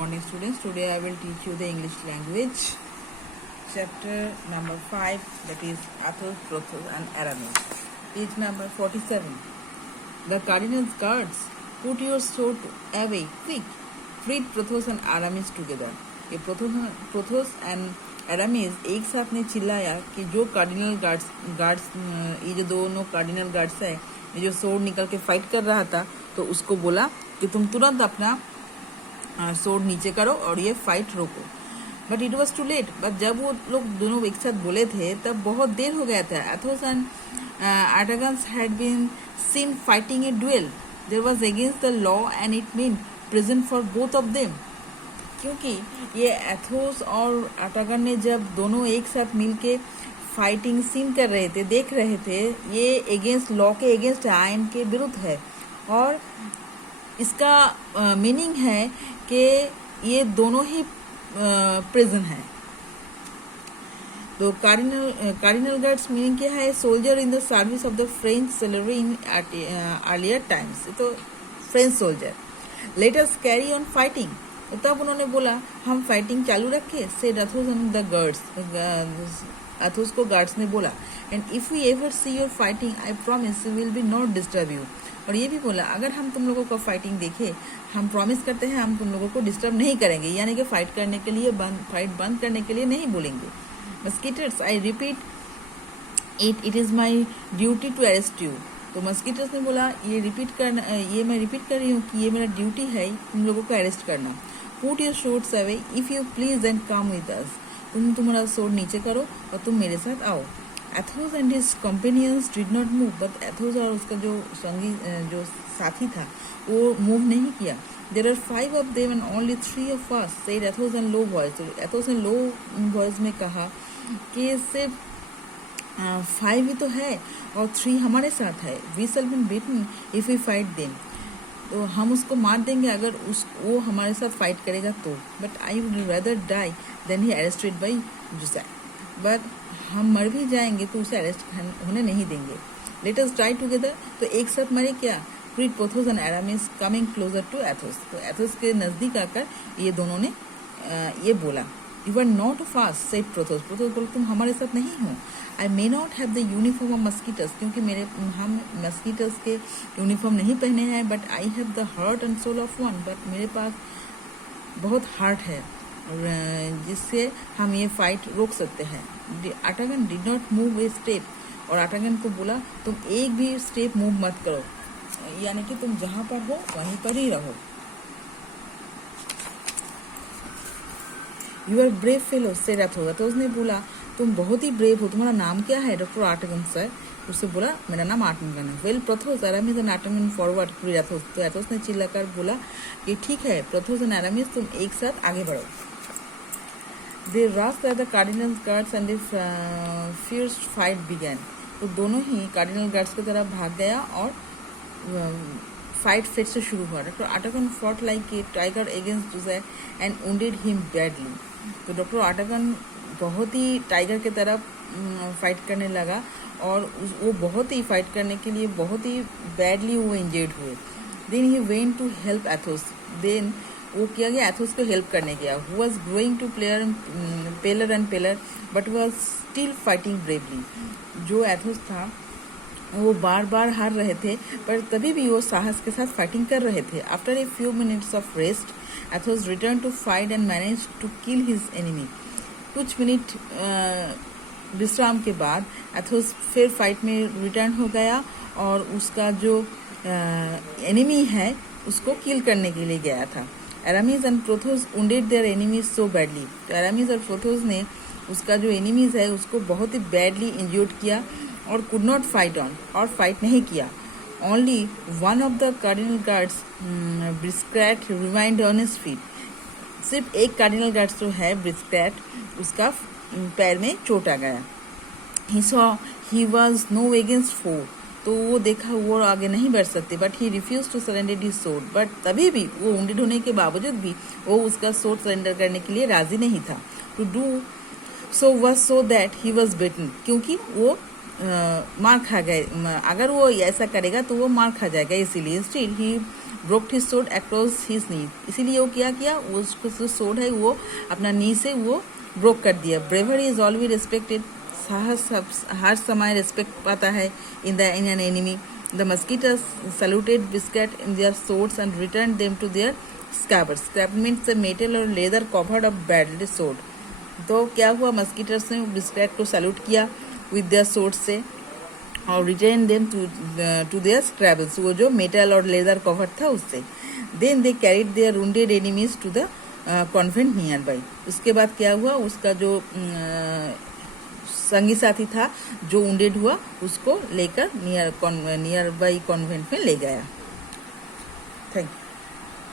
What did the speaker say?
Morning students, today I will teach you the English language chapter number 5, that is Athos, Porthos and Aramis. Page number 47. The cardinal's guards, put your sword away quick, freed Porthos and Aramis together. ये Porthos and Aramis एक साथ ने चिल्लाया कि जो cardinal guards ये जो दोनों कार्डिनल गार्ड्स है, ये जो सोर्ड निकल के फाइट कर रहा था, तो उसको बोला कि तुम तुरंत अपना सोर्ड नीचे करो और ये फाइट रोको. But it was too late. But जब वो लोग दोनों एक साथ बोले थे तब बहुत देर हो गया था. Athos and Artagans had been seen fighting a duel. There was against the law and it meant prison for both of them. क्योंकि ये एथोस और आटागन ने जब दोनों एक साथ मिलके फाइटिंग सीन कर रहे थे, देख रहे थे, ये अगेंस्ट लॉ के अगेंस्ट आयन के विरुद्ध है और इसका मीनिंग है कि ये दोनों ही प्रिजन है. तो कार्डिनल गार्ड्स मीनिंग क्या है? Soldier in the service of the French soldiery in earlier times. तो French soldier. Let us carry on fighting. तो तब उन्होंने बोला हम फाइटिंग चालू रखें. Said Athos and the guards. Athos को गार्ड्स ने बोला, and if we ever see your fighting I promise we will be not disturb you. और ये भी बोला अगर हम तुम लोगों को फाइटिंग देखे, हम प्रॉमिस करते हैं हम तुम लोगों को डिस्टर्ब नहीं करेंगे, यानी कि फाइट करने के लिए फाइट बंद करने के लिए नहीं बोलेंगे. Musketeers I repeat it is my duty to arrest you. तो मस्कीटर्स ने बोला ये मैं रिपीट कर रही हूँ कि ये मेरा ड्यूटी है तुम लोगों को अरेस्ट करना. Put your swords away if you please and come with us. तुम तुम्हारा सोर्ड नीचे करो और तुम मेरे साथ आओ. Athos and his companions did not move. But Athos और उसका जो साथी था वो मूव नहीं किया. There are 5 of them and only 3 of us, said Athos in low voice. Athos ने लो वॉइस में कहा कि सिर्फ 5 ही तो है और 3 हमारे साथ है. We shall be beaten if we fight them. तो हम उसको मार देंगे अगर वो हमारे साथ फाइट करेगा तो. But I would rather die than he arrested by Jussac. But हम मर भी जाएंगे तो उसे अरेस्ट होने नहीं देंगे. Let us die together. तो एक साथ मरे क्या? Freed Porthos and Aramis coming closer to Athos. तो एथोस के नजदीक आकर ये दोनों ने ये बोला. You are not fast, said Porthos. Porthos बोले तुम हमारे साथ नहीं हो. I may not have the uniform of musketeers. क्योंकि हम मस्कीटर्स के यूनिफॉर्म नहीं पहने हैं. But I have the heart and soul of one. But मेरे पास बहुत हार्ट है जिससे हम ये फाइट रोक सकते हैं. Artagnan did not move a step. और आटागन को बोला तुम एक भी स्टेप मूव मत करो, यानी कि तुम जहां पर हो वहीं पर ही रहो. You are brave fellow, said Athos. तो उसने बोला तुम बहुत ही ब्रेव हो. तुम्हारा नाम क्या है? D'Artagnan sir. उससे बोला मेरा नाम आटागन है. Well Porthos, Aramis and Artagnan forward to Athos. तो एथोस ने चिल्लाकर बोला कि ठीक है पोथोस एंड अरामिस तुम एक साथ आगे बढ़ो. They rushed at the cardinal guards and a fierce fight began. तो दोनों ही कार्डिनल गार्ड्स की तरफ भाग गया और फाइट फिर से शुरू हुआ. D'Artagnan fought like a tiger against Jussac and wounded him badly. तो डॉक्टर आटागन बहुत ही टाइगर की तरफ फाइट करने लगा और वो बहुत ही फाइट करने के लिए बहुत ही बैडली वो इंजर्ड हुए. Then he went to help Athos. Then वो किया गया एथोस को हेल्प करने गया. Who was growing to paler and paler but was still fighting bravely. जो एथोस था वो बार बार हार रहे थे पर तभी भी वो साहस के साथ फाइटिंग कर रहे थे. After a few minutes of rest Athos return to fight and manage to kill his enemy. कुछ मिनट विश्राम के बाद एथोस फिर फाइट में रिटर्न हो गया और उसका जो एनिमी है उसको किल करने के लिए गया था. Aramis and Porthos wounded their enemies so badly. तो एरामिस और पोथोस ने उसका जो एनिमीज है उसको बहुत ही बैडली इंजर्ड किया और कुड नॉट फाइट ऑन. और फाइट नहीं किया. Only one of the cardinal guards Biscarrat remained on his feet. सिर्फ एक कार्डिनल गार्ड्स जो है ब्रिस्क्रैट, उसका पैर में चोट आ गया. He saw he was no against four. तो वो देखा वो आगे नहीं बढ़ सकते. But he refuse to surrender his sword. But तभी भी वो वुंडेड होने के बावजूद भी वो उसका सोर्ड सरेंडर करने के लिए राजी नहीं था. To do so was so that he was beaten. क्योंकि वो मार खा गए. अगर वो ऐसा करेगा तो वो मार खा जाएगा, इसीलिए स्टिल ही ब्रोक्ड हिज सोड अक्रॉस हिज नी, इसीलिए वो क्या किया, वो उसको जो सोड है वो अपना नी से वो ब्रोक कर दिया। ब्रेवरी इज ऑलवेज रिस्पेक्टेड, साहस हर समय रिस्पेक्ट पाता है in an enemy. The musketeers saluted Biscarrat in their swords and return them to their scabbards. Scab means metal और leather covered up badly sword. तो क्या हुआ, मस्कीटर्स ने बिस्केट को सैल्यूट किया विद देयर सोड से और return them to their scrabbles, वो जो मेटल और लेदर कवर था उससे। Then they carried their wounded enemies to the convent near बाई। उसके बाद क्या हुआ, उसका जो संगी साथी था जो वुंडेड हुआ उसको लेकर नियर बाई कॉन्वेंट में ले गया। Thank you.